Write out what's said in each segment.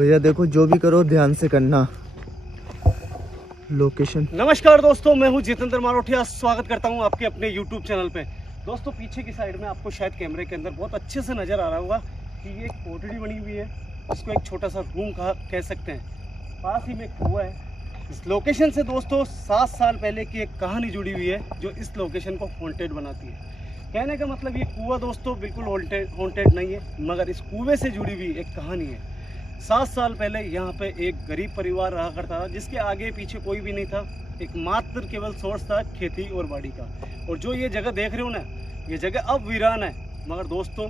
भैया देखो जो भी करो ध्यान से करना। लोकेशन। नमस्कार दोस्तों, मैं हूं जितेंद्र मारोठिया। स्वागत करता हूं आपके अपने YouTube चैनल पे। दोस्तों पीछे की साइड में आपको शायद कैमरे के अंदर बहुत अच्छे से नज़र आ रहा होगा कि ये एक कोठड़ी बनी हुई है, इसको एक छोटा सा रूम कह सकते हैं। पास ही में एक कुआं है। इस लोकेशन से दोस्तों 7 साल पहले की एक कहानी जुड़ी हुई है जो इस लोकेशन को हॉन्टेड बनाती है। कहने का मतलब ये कुआं दोस्तों बिल्कुल हॉन्टेड नहीं है, मगर इस कुएं से जुड़ी हुई एक कहानी है। 7 साल पहले यहाँ पे एक गरीब परिवार रहा करता था जिसके आगे पीछे कोई भी नहीं था। एक मात्र केवल सोर्स था खेती और बाड़ी का। और जो ये जगह देख रहे हो ना, ये जगह अब वीरान है, मगर दोस्तों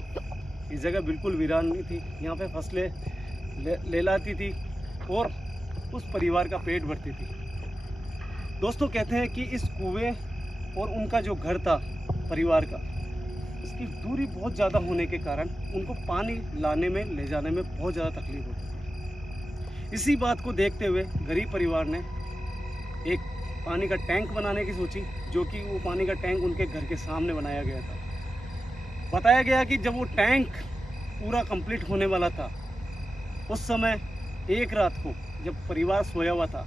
ये जगह बिल्कुल वीरान नहीं थी। यहाँ पे फसलें ले लाती थी और उस परिवार का पेट भरती थी। दोस्तों कहते हैं कि इस कुएं और उनका जो घर था परिवार का, इसकी दूरी बहुत ज़्यादा होने के कारण उनको पानी लाने में ले जाने में बहुत ज़्यादा तकलीफ होती थी। इसी बात को देखते हुए गरीब परिवार ने एक पानी का टैंक बनाने की सोची, जो कि वो पानी का टैंक उनके घर के सामने बनाया गया था। बताया गया कि जब वो टैंक पूरा कंप्लीट होने वाला था, उस समय एक रात को जब परिवार सोया हुआ था,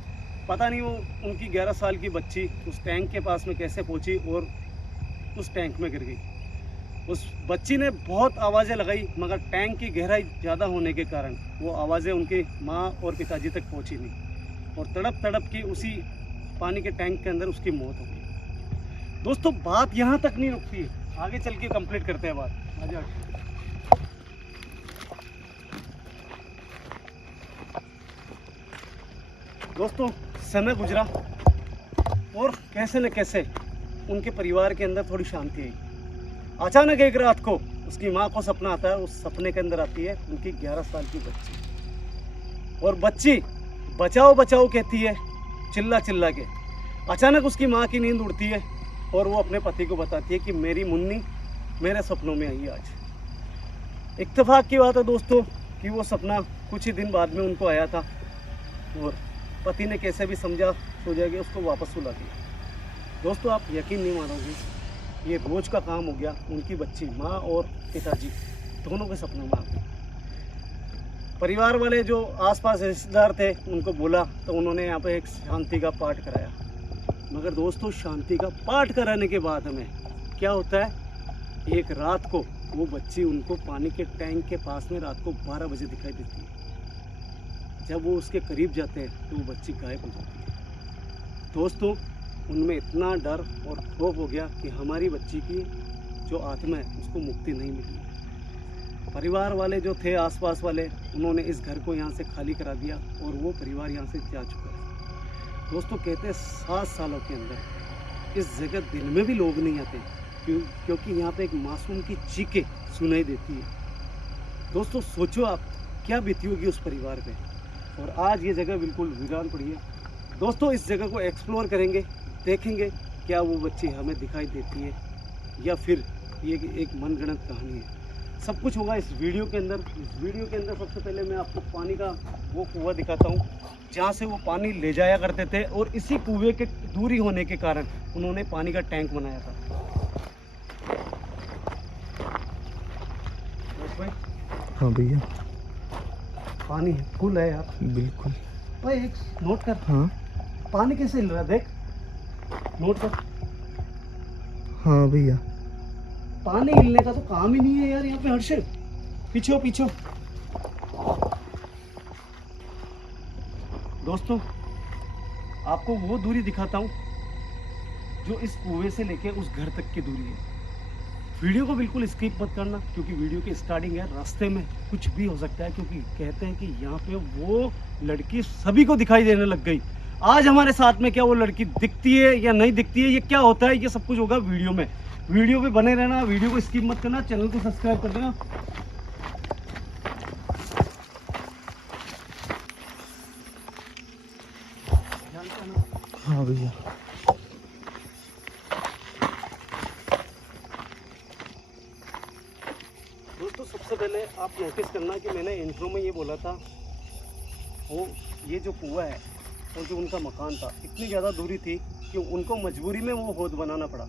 पता नहीं वो उनकी 11 साल की बच्ची उस टैंक के पास में कैसे पहुंची और उस टैंक में गिर गई। उस बच्ची ने बहुत आवाज़ें लगाई, मगर टैंक की गहराई ज़्यादा होने के कारण वो आवाज़ें उनकी माँ और पिताजी तक पहुंची नहीं, और तड़प तड़प की उसी पानी के टैंक के अंदर उसकी मौत हो गई। दोस्तों बात यहाँ तक नहीं रुकती है, आगे चल के कंप्लीट करते हैं बात। दोस्तों समय गुजरा और कैसे न कैसे उनके परिवार के अंदर थोड़ी शांति आई। अचानक एक रात को उसकी माँ को सपना आता है। उस सपने के अंदर आती है उनकी 11 साल की बच्ची, और बच्ची बचाओ बचाओ कहती है चिल्ला चिल्ला के। अचानक उसकी माँ की नींद उड़ती है और वो अपने पति को बताती है कि मेरी मुन्नी मेरे सपनों में आई आज। इत्तेफाक की बात है दोस्तों कि वो सपना कुछ ही दिन बाद में उनको आया था, और पति ने कैसे भी समझा सोचा कि उसको वापस सुला दिया। दोस्तों आप यकीन नहीं मानोगे, ये रोज का काम हो गया। उनकी बच्ची, माँ और पिताजी दोनों के सपनों में आ गई। परिवार वाले जो आसपास रिश्तेदार थे उनको बोला तो उन्होंने यहाँ पे एक शांति का पाठ कराया। मगर दोस्तों शांति का पाठ कराने के बाद हमें क्या होता है, एक रात को वो बच्ची उनको पानी के टैंक के पास में रात को 12 बजे दिखाई देती है। जब वो उसके करीब जाते हैं तो वो बच्ची गायब हो जाती है। दोस्तों उनमें इतना डर और खौफ हो गया कि हमारी बच्ची की जो आत्मा है उसको मुक्ति नहीं मिली। परिवार वाले जो थे आसपास वाले, उन्होंने इस घर को यहाँ से खाली करा दिया और वो परिवार यहाँ से जा चुका है। दोस्तों कहते हैं 7 सालों के अंदर इस जगह दिन में भी लोग नहीं आते, क्योंकि यहाँ पे एक मासूम की चीखें सुनाई देती है। दोस्तों सोचो आप क्या बीती होगी उस परिवार पे, और आज ये जगह बिल्कुल वीरान पड़ी है। दोस्तों इस जगह को एक्सप्लोर करेंगे, देखेंगे क्या वो बच्ची हमें दिखाई देती है या फिर ये एक मनगढ़ंत कहानी है। सब कुछ होगा इस वीडियो के अंदर। इस वीडियो के अंदर सबसे पहले मैं आपको पानी का वो कुआं दिखाता हूँ जहाँ से वो पानी ले जाया करते थे, और इसी कुएं के दूरी होने के कारण उन्होंने पानी का टैंक बनाया था। हाँ भैया पानी फुल है यार, बिल्कुल। भाई एक नोट कर। हाँ पानी कैसे हिल रहा है देख, नोट कर। हाँ भैया पानी हिलने का तो काम ही नहीं है यार यहाँ पे। हर्षित पीछे पीछे। दोस्तों आपको वो दूरी दिखाता हूँ जो इस कुएं से लेके उस घर तक की दूरी है। वीडियो को बिल्कुल स्किप मत करना, क्योंकि वीडियो की स्टार्टिंग है, रास्ते में कुछ भी हो सकता है। क्योंकि कहते हैं कि यहाँ पे वो लड़की सभी को दिखाई देने लग गई। आज हमारे साथ में क्या वो लड़की दिखती है या नहीं दिखती है, ये क्या होता है, ये सब कुछ होगा वीडियो में। वीडियो पे बने रहना, वीडियो को स्किप मत करना, चैनल को सब्सक्राइब कर देना। हाँ भैया दोस्तों सबसे पहले आप नोटिस करना कि मैंने इंट्रो में ये बोला था, वो ये जो कुआं है और जो उनका मकान था, इतनी ज़्यादा दूरी थी कि उनको मजबूरी में वो हौद बनाना पड़ा।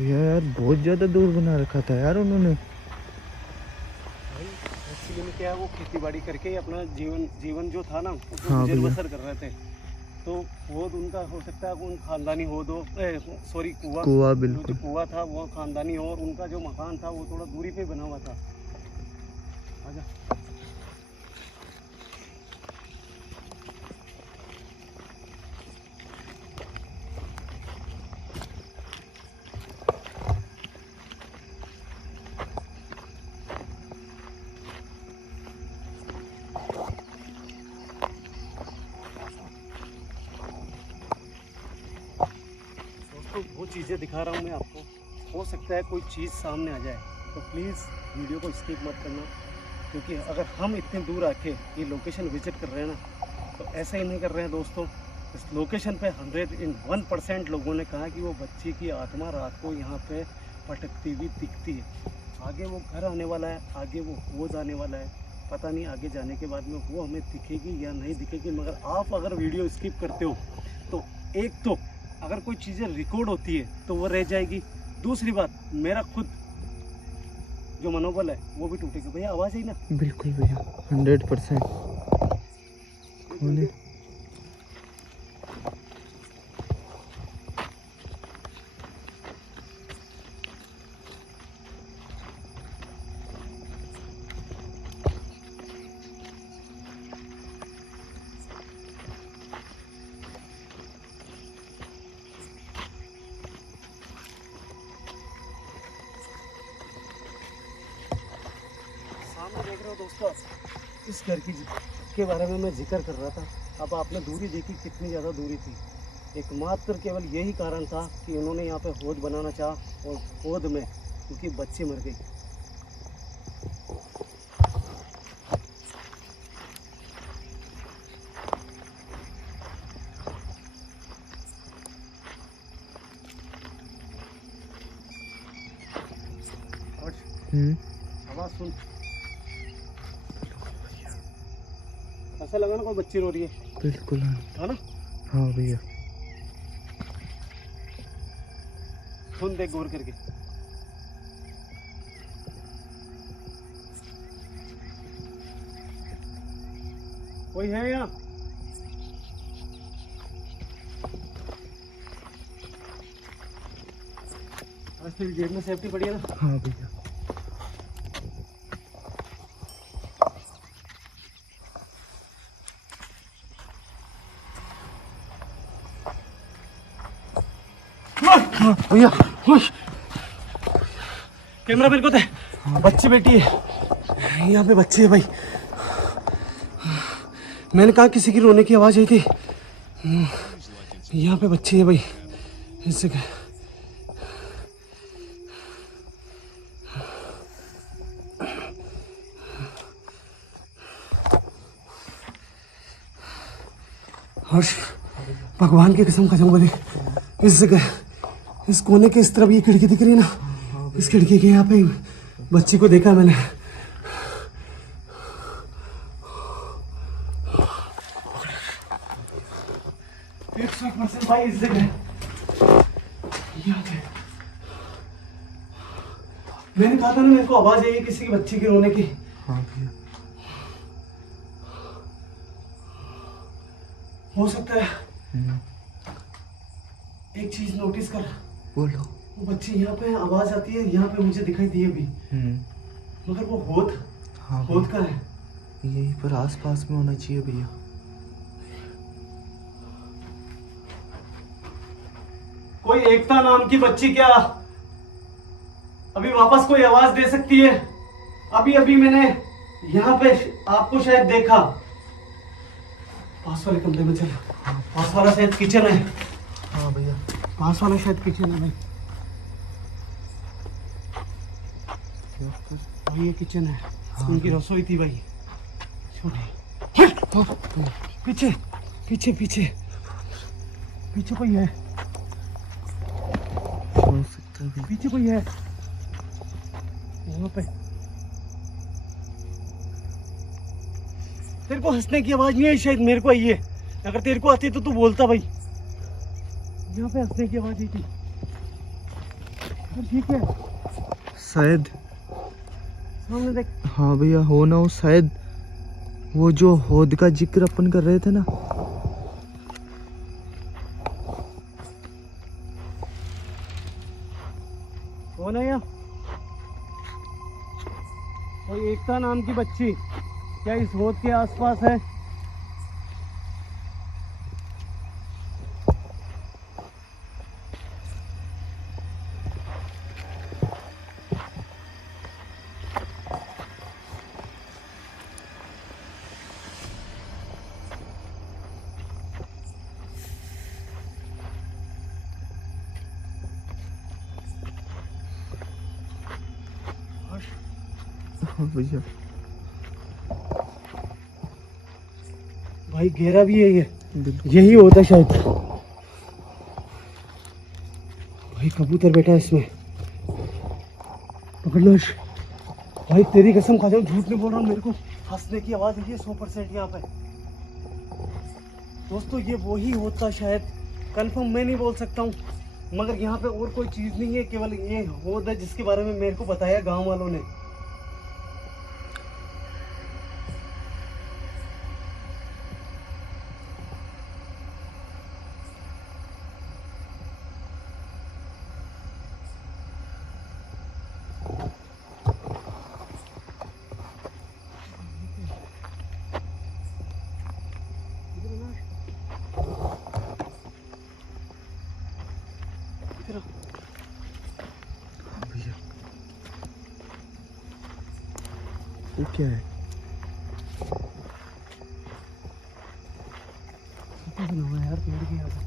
भैया यार बहुत ज्यादा दूर बना रखा था यार उन्होंने। एक्चुअली में क्या है, वो खेती बाड़ी करके ही अपना जीवन जो था ना उसको हाँ गुजर भैया। बसर कर रहे थे। तो होद उनका हो सकता है उन खानदानी हो दो सॉरी कुआं कुआं जो बिल्कुल। कुआं था वो खानदानी हो, और उनका जो मकान था वो थोड़ा दूरी पे बना हुआ था। आजा। दोस्तों वो चीज़ें दिखा रहा हूँ मैं आपको, हो सकता है कोई चीज़ सामने आ जाए, तो प्लीज़ वीडियो को स्किप मत करना, क्योंकि अगर हम इतने दूर आके ये लोकेशन विजिट कर रहे हैं ना, तो ऐसा ही नहीं कर रहे हैं दोस्तों। इस लोकेशन पे 101% लोगों ने कहा कि वो बच्ची की आत्मा रात को यहाँ पे भटकती हुई दिखती है। आगे वो घर आने वाला है, आगे वो होज आने वाला है, पता नहीं आगे जाने के बाद में वो हमें दिखेगी या नहीं दिखेगी। मगर आप अगर वीडियो स्किप करते हो तो एक तो अगर कोई चीज़ें रिकॉर्ड होती है तो वो रह जाएगी, दूसरी बात मेरा खुद जो मनोबल है वो भी टूटेगा। भैया आवाज़ आई ना? बिल्कुल भैया 100%। सामने देख रहे हो दोस्तों आप, इस घर के बारे में मैं जिक्र कर रहा था। अब आपने दूरी देखी कितनी ज़्यादा दूरी थी। एकमात्र केवल यही कारण था कि उन्होंने यहाँ पे होद बनाना चाहा, और होद में उनकी बच्ची मर गई। आवाज़ सुन, ऐसा लगा ना कोई बच्ची रो रही है। बिल्कुल है ना? हाँ भैया। सुन देख गौर करके। कोई है यहाँ? आज तेरी जेब में सेफ्टी पड़ी है ना? हाँ भैया। हाँ भैया, कैमरा मेरे को दे। बच्ची बेटी है यहाँ पे, बच्ची है भाई। मैंने कहा किसी की रोने की आवाज आई थी, यहाँ पे बच्ची है भाई। इस जगह हर्ष, भगवान की कसम खा बोले, इस जगह इस कोने के इस तरफ ये खिड़की दिख रही है ना, इस खिड़की के यहाँ पे बच्ची को देखा मैंने। भाई इस जगह यहाँ पे मैंने कहा था ना, मेरे को आवाज आई है किसी की बच्ची के रोने की। हाँ भैया। हो सकता है एक चीज नोटिस कर। बोलो। वो बच्ची यहाँ पे आवाज आती है, यहाँ पे मुझे दिखाई दी अभी, मगर वो होद, हाँ होद का है यहीं पर आसपास में होना चाहिए भैया। कोई एकता नाम की बच्ची क्या अभी वापस कोई आवाज दे सकती है? अभी अभी मैंने यहाँ पे आपको शायद देखा। पास वाले कमरे में चल, पास वाला शायद किचन है। हाँ भैया। पास वाला शायद किचन है भाई। भाई ये किचन है। हाँ, उनकी रसोई थी भाई, छोटी। पीछे पीछे पीछे पीछे कोई है, हो सकता है। पीछे कोई है वहाँ पे। तेरे को हंसने की आवाज नहीं आई, शायद मेरे को आई है। अगर तेरे को आती तो तू बोलता भाई। यहाँ पे हंसने की आवाज आई थी। ठीक है, शायद। सामने देख। हाँ भैया, हो ना हो शायद वो जो हौद का जिक्र अपन कर रहे थे ना। कौन है यहाँ? कोई एकता नाम की बच्ची क्या इस हौद के आसपास है? हाँ भैया। भाई गहरा भी है ये, बिल्कुल। यही होता है शायद। भाई कबूतर बैठा है इसमें, पकड़ लो। भाई तेरी कसम खा जाऊं, झूठ नहीं बोल रहा हूँ, मेरे को हंसने की आवाज है 100% यहाँ पे। दोस्तों ये वही होता शायद, कंफर्म मैं नहीं बोल सकता हूँ, मगर यहाँ पे और कोई चीज़ नहीं है, केवल ये हौद है जिसके बारे में मेरे को बताया गांव वालों ने। भैया वो क्या है? यार पेड़ की आवाज़।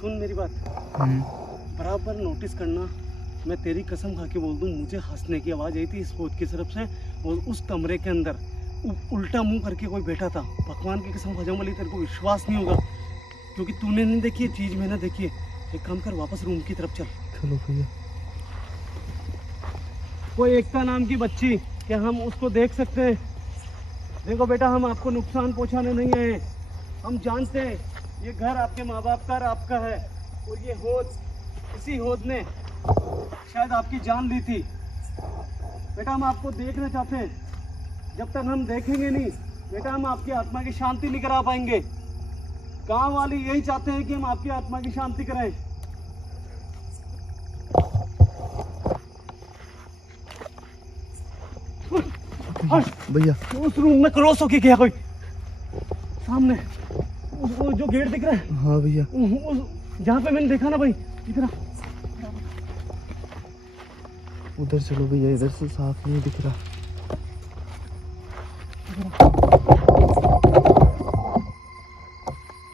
सुन मेरी बात, बराबर नोटिस करना। मैं तेरी कसम खा के बोल दूं, मुझे हंसने की आवाज़ आई थी इस पौध की तरफ से, और उस कमरे के अंदर उल्टा मुंह करके कोई बैठा था। भगवान की कसम खा जाऊं वाली, तेरे को विश्वास नहीं होगा क्योंकि तूने नहीं देखी है चीज़, मैंने देखी है। एक काम कर, वापस रूम की तरफ चल। चलो भैया। कोई एकता नाम की बच्ची, क्या हम उसको देख सकते हैं? देखो बेटा, हम आपको नुकसान पहुंचाने नहीं आए, हम जानते हैं ये घर आपके माँ बाप का और आपका है, और ये हौद, इसी हौद ने शायद आपकी जान ली थी। बेटा हम आपको देखना चाहते हैं, जब तक हम देखेंगे नहीं बेटा, हम आपकी आत्मा की शांति नहीं करा पाएंगे। गांव वाले यही चाहते हैं कि हम आपकी आत्मा की शांति कराएं। भैया उस रूम में क्रॉस होके गया कोई, सामने वो जो गेट दिख रहा है। हाँ भैया। जहाँ पे मैंने देखा ना भाई, इधर उधर चलो भैया, इधर से साफ नहीं दिख रहा।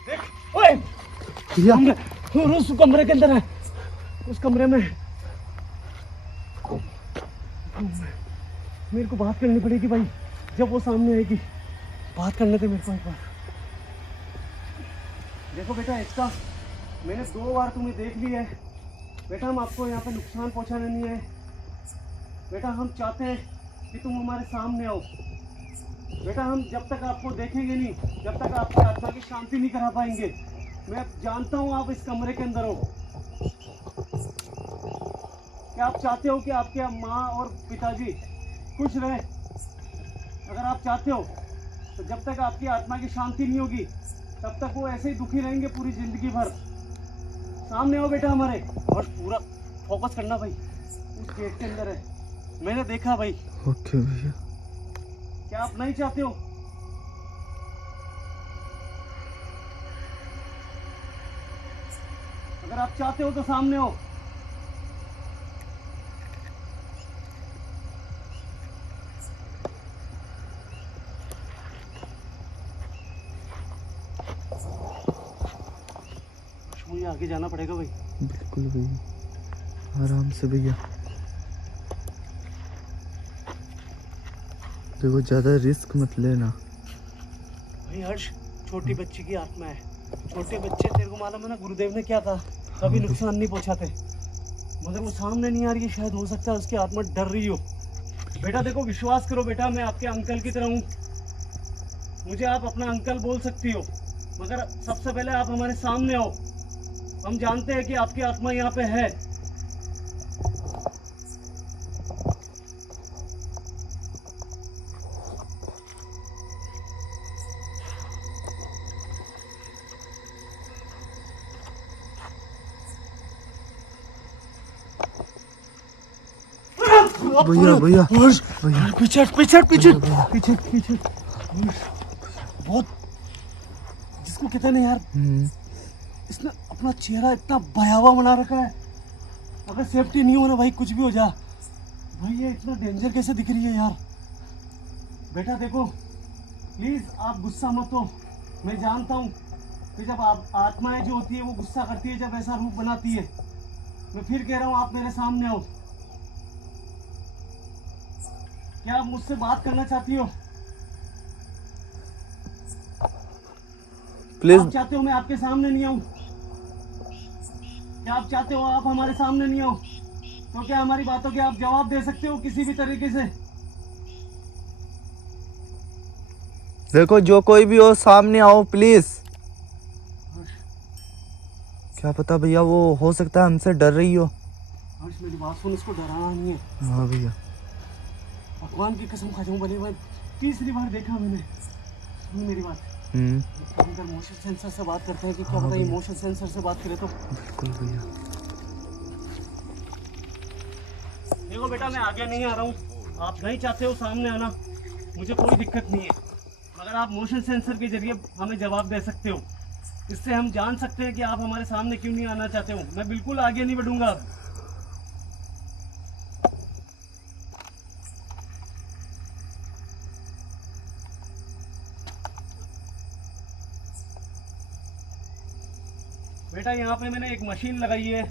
देख ओए भैया और उस कमरे के अंदर है, उस कमरे में मेरे को बात करनी पड़ेगी भाई। जब वो सामने आएगी बात करने दे मेरे को एक बार। देखो बेटा, इसका मैंने 2 बार तुम्हें देख लिया है बेटा, हम आपको यहाँ पे नुकसान पहुँचाने नहीं है बेटा। हम चाहते हैं कि तुम हमारे सामने आओ बेटा। हम जब तक आपको देखेंगे नहीं, जब तक आपकी आत्मा की शांति नहीं करा पाएंगे। मैं जानता हूँ आप इस कमरे के अंदर हो। क्या आप चाहते हो कि आपके माँ और पिताजी खुश रहे? अगर आप चाहते हो तो जब तक आपकी आत्मा की शांति नहीं होगी तब तक वो ऐसे ही दुखी रहेंगे पूरी जिंदगी भर। सामने आओ बेटा हमारे, और पूरा फोकस करना भाई। उस गेट के अंदर है, मैंने देखा भाई। ओके भैया। क्या आप नहीं चाहते हो? अगर आप चाहते हो तो सामने आओ। मुझे आगे जाना पड़ेगा भाई। बिल्कुल भैया, आराम से भैया। देखो ज़्यादा रिस्क मत लेना भाई। हर्ष, छोटी बच्ची की आत्मा है। छोटे बच्चे, तेरे को मालूम है ना गुरुदेव ने क्या कहा, कभी नुकसान नहीं पहुंचाते। मगर वो सामने नहीं आ रही है, शायद हो सकता है उसकी आत्मा डर रही हो। बेटा देखो, विश्वास करो बेटा, मैं आपके अंकल की तरह हूँ। मुझे आप अपना अंकल बोल सकती हो, मगर सबसे पहले आप हमारे सामने आओ। हम जानते हैं कि आपकी आत्मा यहाँ पे है। भैया भैया भैया पीछे पीछे पीछे पीछे पीछे। बहुत, जिसको कहते हैं ना यार, इसने अपना चेहरा इतना भयावह बना रखा है। अगर सेफ्टी नहीं हो ना भाई, कुछ भी हो जा भाई। ये इतना डेंजर कैसे दिख रही है यार। बेटा देखो, प्लीज आप गुस्सा मत हो। मैं जानता हूँ कि जब आप आत्माएं जो होती है वो गुस्सा करती है, जब ऐसा रूप बनाती है। मैं फिर कह रहा हूँ, आप मेरे सामने आओ। क्या आप मुझसे बात करना चाहती हो? प्लीज। आप चाहते हो मैं आपके सामने नहीं आऊं? क्या आप चाहते हो आप हमारे सामने नहीं आओ? तो क्या हमारी बातों के आप जवाब दे सकते हो किसी भी तरीके से? देखो, जो कोई भी हो सामने आओ प्लीज। क्या पता भैया, वो हो सकता है हमसे डर रही हो। हर्ष मेरी बात सुन, इसको डराना नहीं है। हाँ भैया। भगवान की कसम खा जाऊं, भले मैं तीसरी बार देखा मैंने। सुन मेरी बात। अगर मोशन सेंसर से बात करते हैं कि क्या पता इमोशन सेंसर से बात करें तो। बिल्कुल भैया। देखो बेटा, मैं आगे नहीं आ रहा हूँ। आप नहीं चाहते हो सामने आना, मुझे कोई दिक्कत नहीं है। मगर आप मोशन सेंसर के जरिए हमें जवाब दे सकते हो। इससे हम जान सकते हैं कि आप हमारे सामने क्यों नहीं आना चाहते हो। मैं बिल्कुल आगे नहीं बढ़ूंगा अब। बेटा यहाँ पे मैंने एक मशीन लगाई है।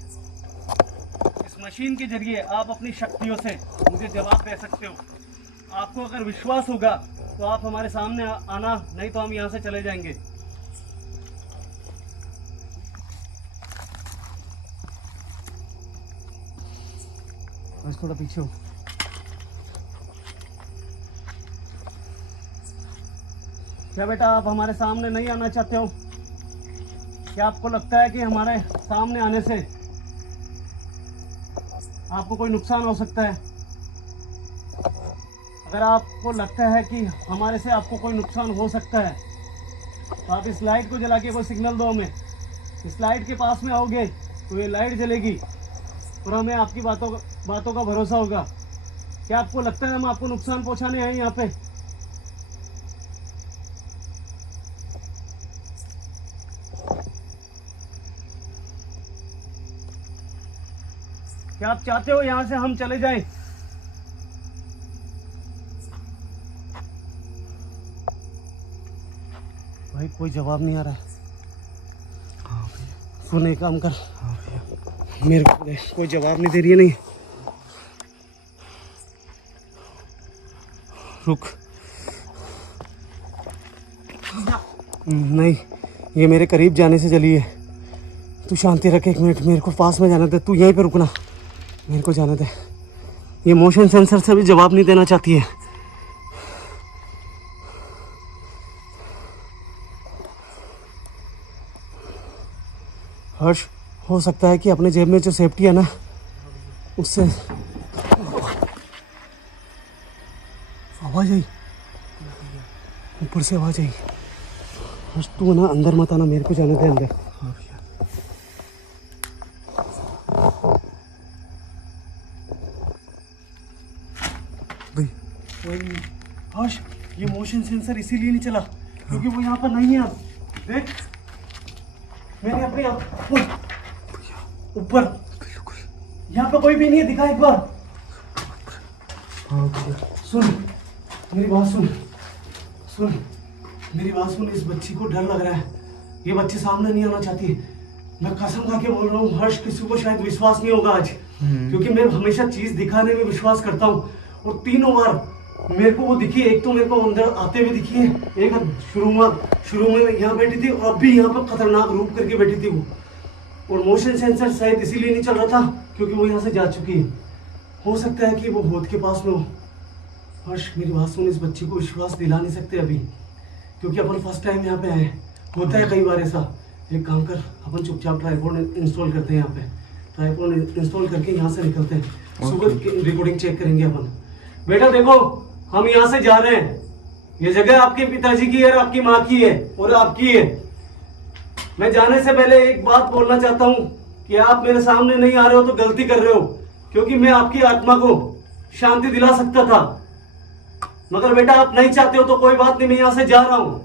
इस मशीन के जरिए आप अपनी शक्तियों से मुझे जवाब दे सकते हो। आपको अगर विश्वास होगा तो आप हमारे सामने आना, नहीं तो हम यहाँ से चले जाएंगे। बस थोड़ा पीछे हो। क्या बेटा आप हमारे सामने नहीं आना चाहते हो? क्या आपको लगता है कि हमारे सामने आने से आपको कोई नुकसान हो सकता है? अगर आपको लगता है कि हमारे से आपको कोई नुकसान हो सकता है तो आप इस लाइट को जला के कोई सिग्नल दो हमें। इस लाइट के पास में आओगे तो ये लाइट जलेगी और हमें आपकी बातों का भरोसा होगा। क्या आपको लगता है हम आपको नुकसान पहुंचाने आए यहाँ पे? क्या आप चाहते हो यहाँ से हम चले जाएं? भाई कोई जवाब नहीं आ रहा। हाँ भैया। सुन, एक काम कर। हाँ भैया। मेरे को दे, कोई जवाब नहीं दे रही है। नहीं रुक। नहीं, ये मेरे करीब जाने से चली है। तू शांति रख, एक मिनट मेरे को पास में जाने दे। तू यहीं पे रुकना, मेरे को जाने दे। ये मोशन सेंसर से भी जवाब नहीं देना चाहती है। हर्ष, हो सकता है कि अपने जेब में जो सेफ्टी है ना, उससे आवाज आई, ऊपर से आवाज आई। हर्ष तू ना अंदर मत आना, मेरे को जाने दे अंदर। हाँ भैया। हर्ष, ये मोशन सेंसर इसीलिए नहीं चला क्योंकि वो यहाँ पर नहीं है। अब देख, मैंने अपने ऊपर, यहाँ पे कोई भी नहीं है, दिखा एक बार। हाँ भैया। सुन मेरी बात, सुन मेरी बात सुन। इस बच्ची को डर लग रहा है, ये बच्ची सामने नहीं आना चाहती है। मैं कसम खा के बोल रहा हूँ हर्ष, किसी को शायद विश्वास नहीं होगा आज, क्योंकि मैं हमेशा चीज दिखाने में विश्वास करता हूँ। और तीनों बार मेरे को वो दिखी। एक तो मेरे को अंदर आते हुए दिखी है, एक शुरू में यहाँ बैठी थी, और अब भी यहाँ पर खतरनाक रूप करके बैठी थी वो। और मोशन सेंसर शायद इसीलिए नहीं चल रहा था क्योंकि वो यहाँ से जा चुकी है। हो सकता है कि वो होद के पास में हो। हर्ष मेरी बात सुन, इस बच्ची को विश्वास दिला नहीं सकते अभी, क्योंकि अपन फर्स्ट टाइम यहाँ पे आए हैं। होता है कई बार ऐसा। एक काम कर, अपन चुपचाप ट्राइपॉड इंस्टॉल करते हैं यहाँ पे। ट्राइपॉड इंस्टॉल करके यहाँ से निकलते हैं। सुबह रिकॉर्डिंग चेक करेंगे अपन। बेटा देखो, हम यहाँ से जा रहे हैं। ये जगह आपके पिताजी की है, आपकी माँ की है और आपकी है। मैं जाने से पहले एक बात बोलना चाहता हूँ कि आप मेरे सामने नहीं आ रहे हो तो गलती कर रहे हो, क्योंकि मैं आपकी आत्मा को शांति दिला सकता था। मगर बेटा आप नहीं चाहते हो तो कोई बात नहीं, मैं यहां से जा रहा हूं।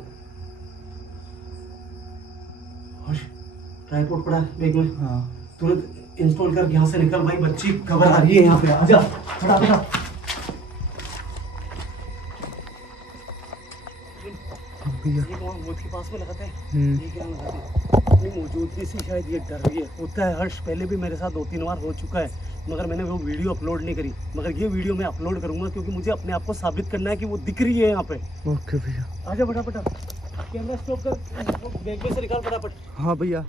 ट्राइपॉड पड़ा है बैग में, हाँ तुरंत इंस्टॉल करके यहां से निकल भाई, बच्ची खबर आ रही है यहाँ पे। आजा फटाफट। भैया ये मुझ के पास में लगाते हैं, ये क्या लगाते हैं? अपनी मौजूदगी से शायद ये डर रही है। होता है हर्ष, पहले भी मेरे साथ 2-3 बार हो चुका है, मगर मैंने वो वीडियो अपलोड नहीं करी। मगर ये वीडियो मैं अपलोड करूंगा, क्योंकि मुझे अपने आप को साबित करना है कि वो दिख रही है यहाँ पे। ओके भैया। आजा फटाफट, कैमरा स्टॉप कर, बैग में से निकाल फटाफट। हाँ भैया।